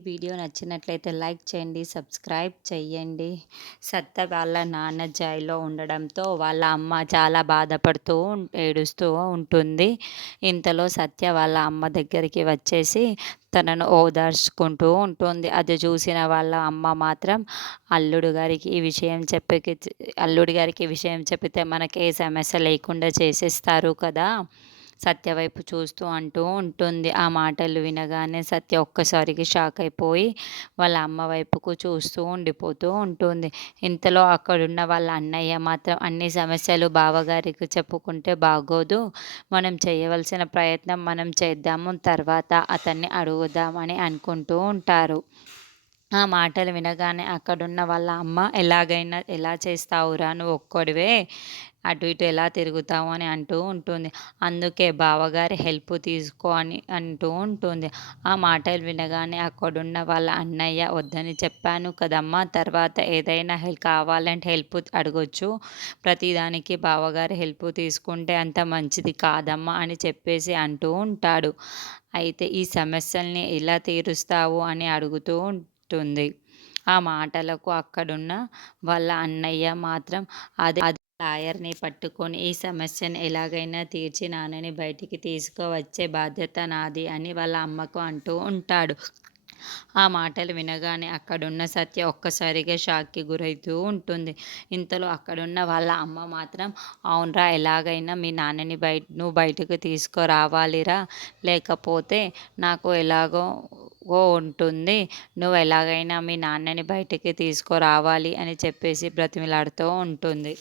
Video నచ్చినట్లయితే like చేయండి, subscribe చేయండి. సత్య వాళ్ళ నాన్న జైల్లో ఉండడంతో వాళ్ళ అమ్మ చాలా బాధపడుతూ ఏడుస్తూ ఉంటుంది. ఇంతలో సత్య వాళ్ళ అమ్మ దగ్గరికి వచ్చేసి తనను ఓదార్చుకుంటూ ఉంటుంది. అది చూసిన వాళ్ళ అమ్మ మాత్రం అల్లుడు గారికి ఈ విషయం అల్లుడి గారికి ఈ విషయం చెప్తే మనకి ఏ సమస్య లేకుండా చేసేస్తారు కదా! సత్య వైపు చూస్తూ అంటూ ఉంటుంది. ఆ మాటలు వినగానే సత్య ఒక్కసారిగా షాక్ అయిపోయి వాళ్ళ అమ్మ వైపుకు చూస్తూ ఉండిపోతూ ఉంటుంది. ఇంతలో అక్కడున్న వాళ్ళ అన్నయ్య మాత్రం అన్ని సమస్యలు బావగారికి చెప్పుకుంటే బాగోదు. మనం చేయవలసిన ప్రయత్నం మనం చేద్దాము. తర్వాత అతన్ని అడుగుదామని అనుకుంటూ ఉంటారు. ఆ మాటలు వినగానే అక్కడున్న వాళ్ళ అమ్మ ఎలాగైనా ఎలా చేస్తావురా నువ్వు ఒక్కడివే అటు ఇటు ఎలా తిరుగుతావు అని అంటూ ఉంటుంది. అందుకే బావగారి హెల్ప్ తీసుకో అని అంటూ ఉంటుంది. ఆ మాటలు వినగానే అక్కడున్న వాళ్ళ అన్నయ్య వద్దని చెప్పాను కదమ్మా, తర్వాత ఏదైనా కావాలంటే హెల్ప్ అడగొచ్చు, ప్రతిదానికి బావగారి హెల్ప్ తీసుకుంటే అంత మంచిది కాదమ్మా అని చెప్పేసి అంటూ ఉంటాడు. అయితే ఈ సమస్యల్ని ఎలా తీరుస్తావు అని అడుగుతూ ఉంటుంది. ఆ మాటలకు అక్కడున్న వాళ్ళ అన్నయ్య మాత్రం అదే లాయర్‌ని పట్టుకొని ఈ సమస్యను ఎలాగైనా తీర్చి నాన్నని బయటికి తీసుకువచ్చే బాధ్యత నాది అని వాళ్ళ అమ్మకు అంటూ ఉంటాడు. ఆ మాటలు వినగానే అక్కడున్న సత్య ఒక్కసారిగా షాక్‌కి గురైతూ ఉంటుంది. ఇంతలో అక్కడున్న వాళ్ళ అమ్మ మాత్రం అవునురా, ఎలాగైనా మీ నాన్నని నువ్వు బయటకు తీసుకురావాలిరా, లేకపోతే నాకు ఎలాగో ఉంటుంది. నువ్వు ఎలాగైనా మీ నాన్నని బయటికి తీసుకురావాలి అని చెప్పేసి బ్రతిమిలాడుతూ ఉంటుంది.